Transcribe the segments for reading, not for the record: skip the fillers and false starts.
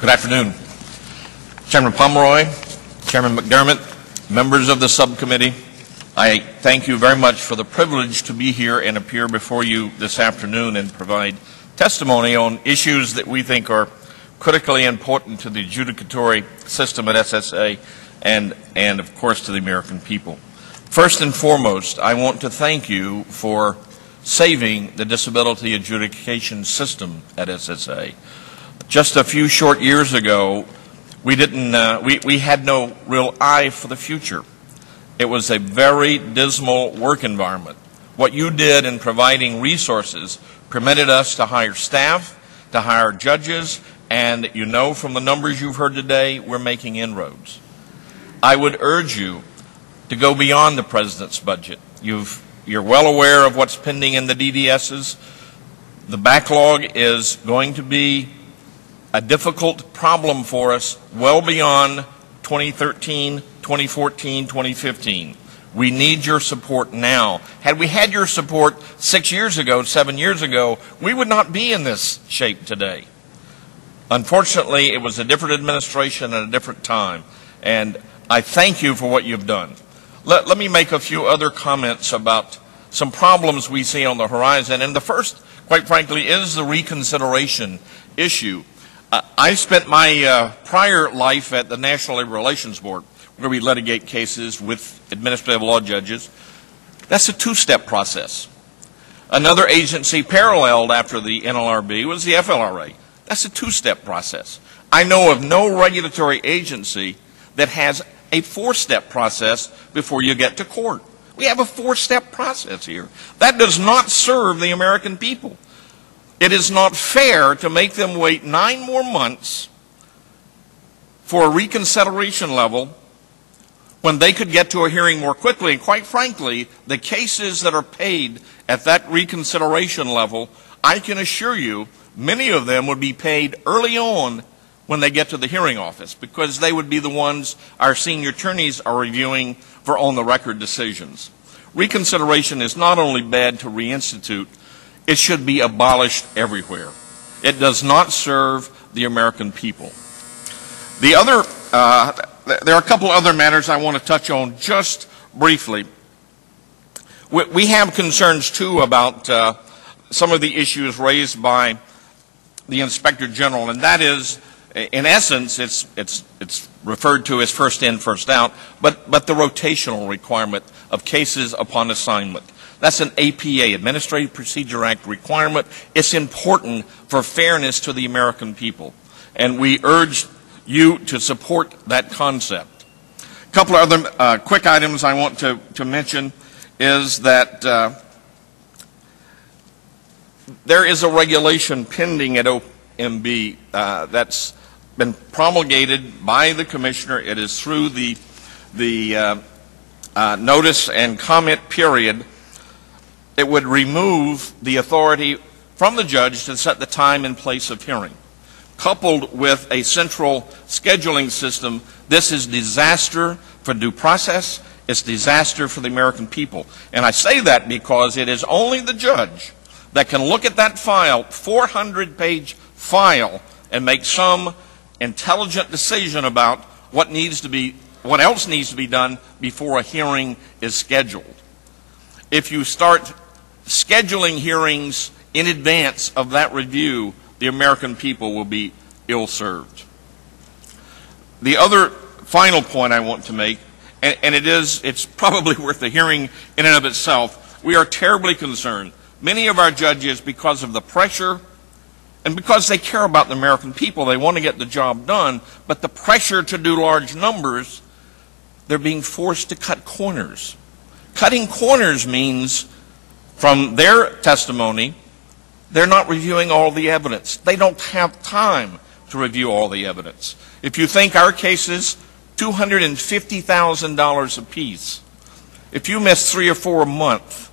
Good afternoon. Chairman Pomeroy, Chairman McDermott, members of the subcommittee, I thank you very much for the privilege to be here and appear before you this afternoon and provide testimony on issues that we think are critically important to the adjudicatory system at SSA and of course to the American people. First and foremost, I want to thank you for saving the disability adjudication system at SSA. Just a few short years ago, we had no real eye for the future. It was a very dismal work environment. What you did in providing resources permitted us to hire staff, to hire judges, and you know from the numbers you've heard today, we're making inroads. I would urge you to go beyond the President's budget. You're well aware of what's pending in the DDSs. The backlog is going to be a difficult problem for us well beyond 2013, 2014, 2015. We need your support now. Had we had your support 6 years ago, 7 years ago, we would not be in this shape today. Unfortunately, it was a different administration at a different time, and I thank you for what you've done. Let me make a few other comments about some problems we see on the horizon, and the first, quite frankly, is the reconsideration issue. I spent my prior life at the National Labor Relations Board, where we litigate cases with administrative law judges. That's a two-step process. Another agency paralleled after the NLRB was the FLRA. That's a two-step process. I know of no regulatory agency that has a four-step process before you get to court. We have a four-step process here. That does not serve the American people. It is not fair to make them wait 9 more months for a reconsideration level when they could get to a hearing more quickly. And quite frankly, the cases that are paid at that reconsideration level, I can assure you, many of them would be paid early on when they get to the hearing office, because they would be the ones our senior attorneys are reviewing for on-the-record decisions. Reconsideration is not only bad to reinstitute, it should be abolished everywhere. It does not serve the American people. There are a couple other matters I want to touch on just briefly. We have concerns, too, about some of the issues raised by the Inspector General, and that is, in essence, it's referred to as first in, first out, but the rotational requirement of cases upon assignment. That's an APA, Administrative Procedure Act requirement. It's important for fairness to the American people, and we urge you to support that concept. A couple of other quick items I want to mention is that there is a regulation pending at OMB that's been promulgated by the Commissioner. It is through the notice and comment period. It would remove the authority from the judge to set the time and place of hearing. Coupled with a central scheduling system, this is disaster for due process. It's disaster for the American people. And I say that because it is only the judge that can look at that file, 400-page file, and make some intelligent decision about what else needs to be done before a hearing is scheduled. If you start scheduling hearings in advance of that review, the American people will be ill-served. The other final point I want to make, and it's probably worth a hearing in and of itself, we are terribly concerned. Many of our judges, because of the pressure and because they care about the American people, they want to get the job done, but the pressure to do large numbers, they're being forced to cut corners. Cutting corners means, from their testimony, they're not reviewing all the evidence. They don't have time to review all the evidence. If you think our cases, $250,000 apiece, if you miss 3 or 4 a month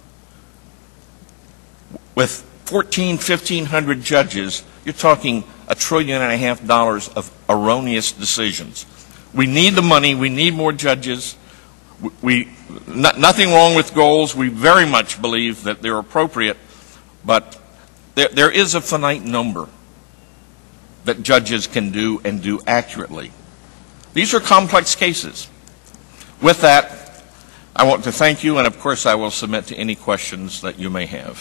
with 1,500 judges, you're talking $1.5 trillion of erroneous decisions. We need the money. We need more judges. Nothing wrong with goals. We very much believe that they're appropriate, but there is a finite number. that judges can do and do accurately. These are complex cases. With that, I want to thank you, and of course I will submit to any questions that you may have.